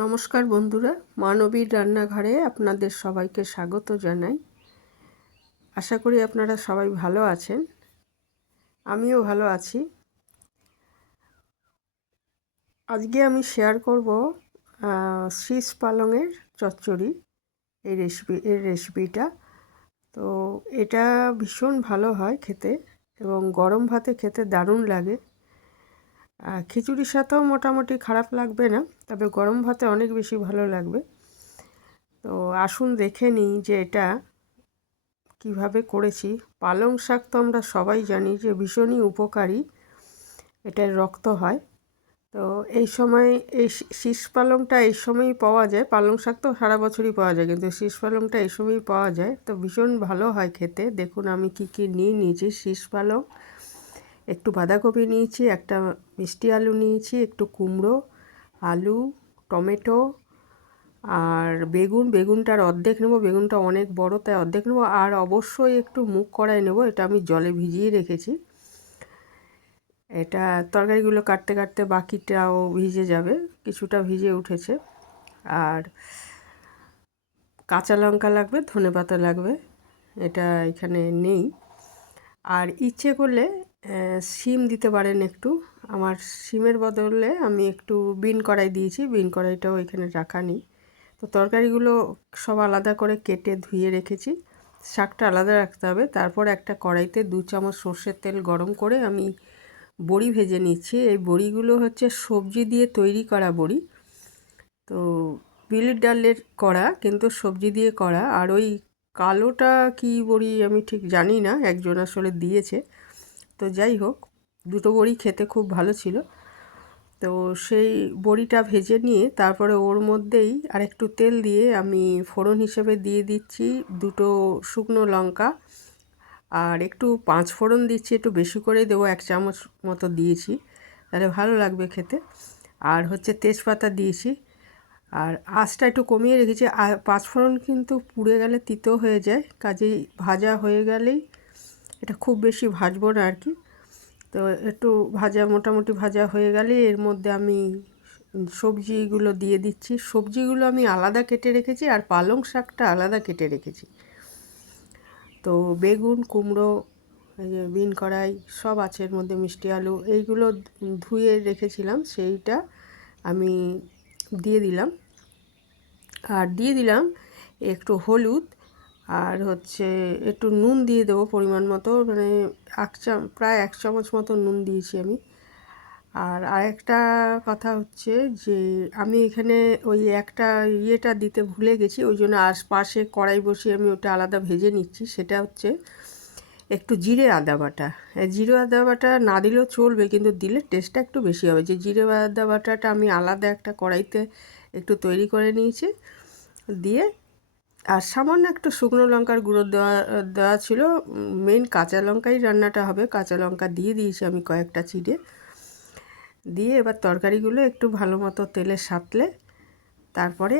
নমস্কার বন্ধুরা, মানবীর রান্নাঘরে আপনাদের সবাইকে স্বাগত জানাই। আশা করি আপনারা সবাই ভালো আছেন। আমিও ভালো আছি। আজকে আমি শেয়ার করব শীষ পালংয়ের চচ্চড়ি। এর রেসিপিটা তো এটা ভীষণ ভালো হয় খেতে এবং গরম ভাতে খেতে দারুণ লাগে। খিচুড়ির সাথেও মোটামুটি খারাপ লাগবে না, তবে গরম ভাতে অনেক বেশি ভালো লাগবে। তো আসুন দেখে নিই যে এটা কিভাবে করেছি। পালং শাক তো আমরা সবাই জানি যে ভীষণই উপকারী, এটার রক্ত হয়। তো এই সময় এই শীষ পালংটা এই সময়ই পাওয়া যায়। পালং শাক তো সারা বছরই পাওয়া যায়, কিন্তু শীষ পালংটা এই সময়ই পাওয়া যায়, তো ভীষণ ভালো হয় খেতে। দেখুন আমি কি কি নিয়েছি। শীষ পালং, একটু বাঁধাকপি নিয়েছি, একটা মিষ্টি আলু নিয়েছি, একটু কুমড়ো, আলু, টমেটো আর বেগুনটার অর্ধেক নেব। বেগুনটা অনেক বড়, তাই অর্ধেক নেব। আর অবশ্যই একটু মুগ কড়াই নেব, এটা আমি জলে ভিজিয়ে রেখেছি। এটা তরকারিগুলো কাটতে কাটতে বাকিটাও ভিজে যাবে, কিছুটা ভিজে উঠেছে। আর কাঁচা লঙ্কা লাগবে, ধনেপাতা লাগবে, এটা এখানে নেই। আর ইচ্ছে করলে শিম দিতে পারেন একটু। আমার শিমের বদলে আমি একটু বিন কড়াই দিয়েছি, বিন কড়াইটাও এখানে রাখা নেই। তো তরকারিগুলো সব আলাদা করে কেটে ধুয়ে রেখেছি। শাকটা আলাদা রাখতে হবে। তারপর একটা কড়াইতে 2 চামচ সর্ষের তেল গরম করে আমি বড়ি ভেজে নিচ্ছি। এই বড়িগুলো হচ্ছে সবজি দিয়ে তৈরি করা বড়ি। তো বিউলির ডালের করা, কিন্তু সবজি দিয়ে করা। আর ওই কালোটা কি বড়ি আমি ঠিক জানি না, একজন আসলে দিয়েছে। তো যাই হোক, দুটো বড়ি খেতে খুব ভালো ছিল। তো সেই বড়িটা ভেজে নিয়ে তারপরে ওর মধ্যেই আরেকটু তেল দিয়ে আমি ফোড়ন হিসেবে দিয়ে দিচ্ছি 2টো শুকনো লঙ্কা, আর একটু 5 ফোড়ন দিচ্ছি, একটু বেশি করেই দেবো, 1 চামচ মতো দিয়েছি, তাহলে ভালো লাগবে খেতে। আর হচ্ছে তেজপাতা দিয়েছি, আর আঁচটা একটু কমিয়ে রেখেছি। আর 5 ফোড়ন কিন্তু পুড়ে গেলে তিতো হয়ে যায়, কাজেই ভাজা হয়ে গেলেই, এটা খুব বেশি ভাজবো না আর কি। তো একটু মোটামুটি ভাজা হয়ে গেলে এর মধ্যে আমি সবজিগুলো দিয়ে দিচ্ছি। সবজিগুলো আমি আলাদা কেটে রেখেছি, আর পালং শাকটা আলাদা কেটে রেখেছি। তো বেগুন, কুমড়ো, এই যে বিন কড়াই সব আছে এর মধ্যে, মিষ্টি আলু, এইগুলো ধুয়ে রেখেছিলাম, সেইটা আমি দিয়ে দিলাম। আর দিয়ে দিলাম একটু হলুদ, আর হচ্ছে একটু নুন দিয়ে দেবো পরিমাণ মতো, মানে প্রায় 1 চামচ মতো নুন দিয়েছি আমি। আর আরেকটা কথা হচ্ছে যে আমি এখানে ওই একটা ইয়েটা দিতে ভুলে গেছি, ওই জন্য আশপাশে কড়াই বসিয়ে আমি ওটা আলাদা ভেজে নিচ্ছি। সেটা হচ্ছে একটু জিরে আদা বাটা। জিরে আদা বাটা না দিলেও চলবে, কিন্তু দিলে টেস্টটা একটু বেশি হবে। যে জিরে আদা বাটাটা আমি আলাদা একটা কড়াইতে একটু তৈরি করে নিয়েছি, দিয়ে আর সামান্য একটু শুকনো লঙ্কার গুঁড়ো দেওয়া ছিল। মেন কাঁচা লঙ্কাই রান্নাটা হবে, কাঁচা লঙ্কা দিয়ে দিয়েছি আমি কয়েকটা চিড়ে। দিয়ে এবার তরকারিগুলো একটু ভালো মতো তেলে সাঁতলে, তারপরে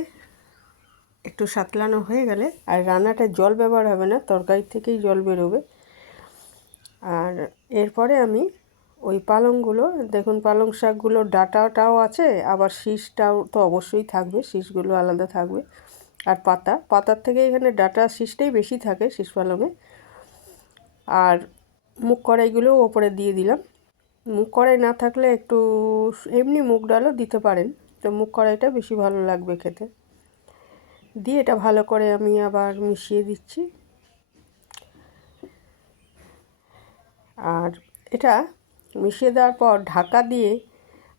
একটু সাঁতলানো হয়ে গেলে, আর রান্নাটা জল ব্যবহার হবে না, তরকারি থেকেই জল বেরোবে। আর এরপরে আমি ওই পালংগুলো, দেখুন পালং শাকগুলো ডাঁটাটাও আছে, আবার শীষটাও তো অবশ্যই থাকবে, শীষগুলো আলাদা থাকবে। আর পাতার থেকে এখানে ডাঁটা শীষটাই বেশি থাকে শীষ পালংয়ে। আর মুগ কড়াইগুলোও ওপরে দিয়ে দিলাম। মুগ কড়াই না থাকলে একটু এমনি মুগ ডালও দিতে পারেন, তো মুগ কড়াইটা বেশি ভালো লাগবে খেতে। দিয়ে এটা ভালো করে আমি আবার মিশিয়ে দিচ্ছি। আর এটা মিশিয়ে দেওয়ার পর ঢাকা দিয়ে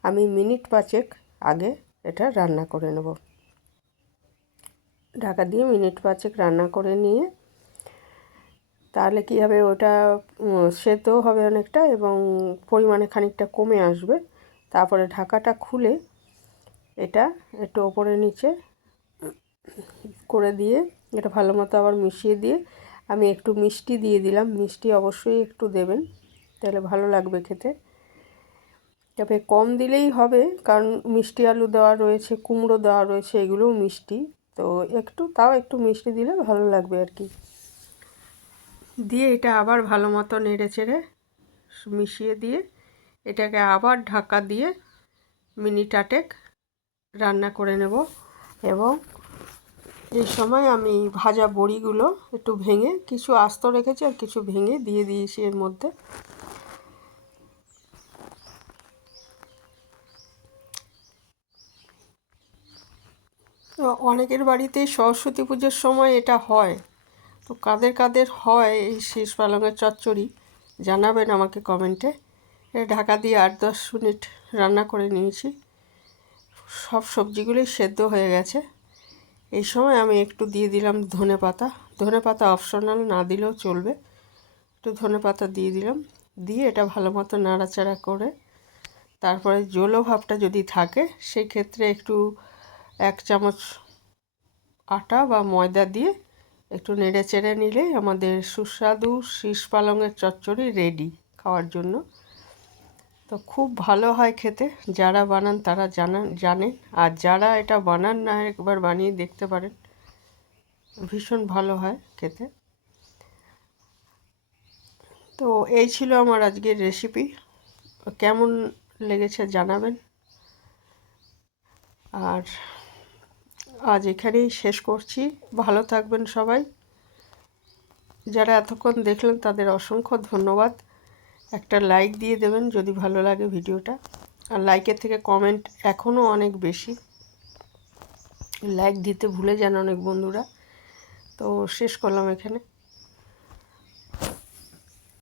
আমি মিনিট 5 আগে এটা রান্না করে নেব। ঢাকা দিয়ে মিনিট 5 রান্না করে নিয়ে, তাহলে কী হবে, ওটা সেদ্ধও হবে অনেকটা এবং পরিমাণে খানিকটা কমে আসবে। তারপরে ঢাকাটা খুলে এটা একটু ওপরে নিচে করে দিয়ে এটা ভালো মতো আবার মিশিয়ে দিয়ে আমি একটু মিষ্টি দিয়ে দিলাম। মিষ্টি অবশ্যই একটু দেবেন, তাহলে ভালো লাগবে খেতে। তবে কম দিলেই হবে, কারণ মিষ্টি আলু দেওয়া রয়েছে, কুমড়ো দেওয়া রয়েছে, এগুলোও মিষ্টি, তো একটু মিষ্টি দিলে ভালো লাগবে আর কি। দিয়ে এটা আবার ভালো মতো নেড়ে চেড়ে মিশিয়ে দিয়ে এটাকে আবার ঢাকা দিয়ে মিনিট 8 রান্না করে নেব। এবং এই সময় আমি ভাজা বড়িগুলো একটু ভেঙে, কিছু আস্ত রেখেছি আর কিছু ভেঙে দিয়ে দিয়েছি এর মধ্যে। তো অনেকের বাড়িতে সরস্বতী পুজোর সময় এটা হয়, তো কাদের কাদের হয় এই শীষ পালঙের চচ্চড়ি জানাবেন আমাকে কমেন্টে। ঢাকা দিয়ে 8-10 মিনিট রান্না করে নিয়েছি, সব সবজিগুলোই সেদ্ধ হয়ে গেছে। এই সময় আমি একটু দিয়ে দিলাম ধনেপাতা। ধনেপাতা অপশনাল, না দিলেও চলবে, একটু ধনেপাতা দিয়ে দিলাম। দিয়ে এটা ভালো মতো নাড়াচাড়া করে তারপরে জলো ভাবটা যদি থাকে সেই ক্ষেত্রে একটু 1 চামচ আটা বা ময়দা দিয়ে একটু নেড়ে চেড়ে নিলে আমাদের সুস্বাদু শীষ পালঙের চচ্চড়ি রেডি খাওয়ার জন্য। তো খুব ভালো হয় খেতে, যারা বানান তারা জানেন, আর যারা এটা বানান না একবার বানিয়ে দেখতে পারেন, ভীষণ ভালো হয় খেতে। তো এই ছিল আমার আজকের রেসিপি, কেমন লেগেছে জানাবেন। আর আজ এখানেই শেষ করছি, ভালো থাকবেন সবাই। যারা এতক্ষণ দেখলেন তাদের অসংখ্য ধন্যবাদ। একটা লাইক দিয়ে দেবেন যদি ভালো লাগে ভিডিওটা, আর লাইকের থেকে কমেন্ট এখনও অনেক বেশি, লাইক দিতে ভুলে যান অনেক বন্ধুরা। তো শেষ করলাম এখানে।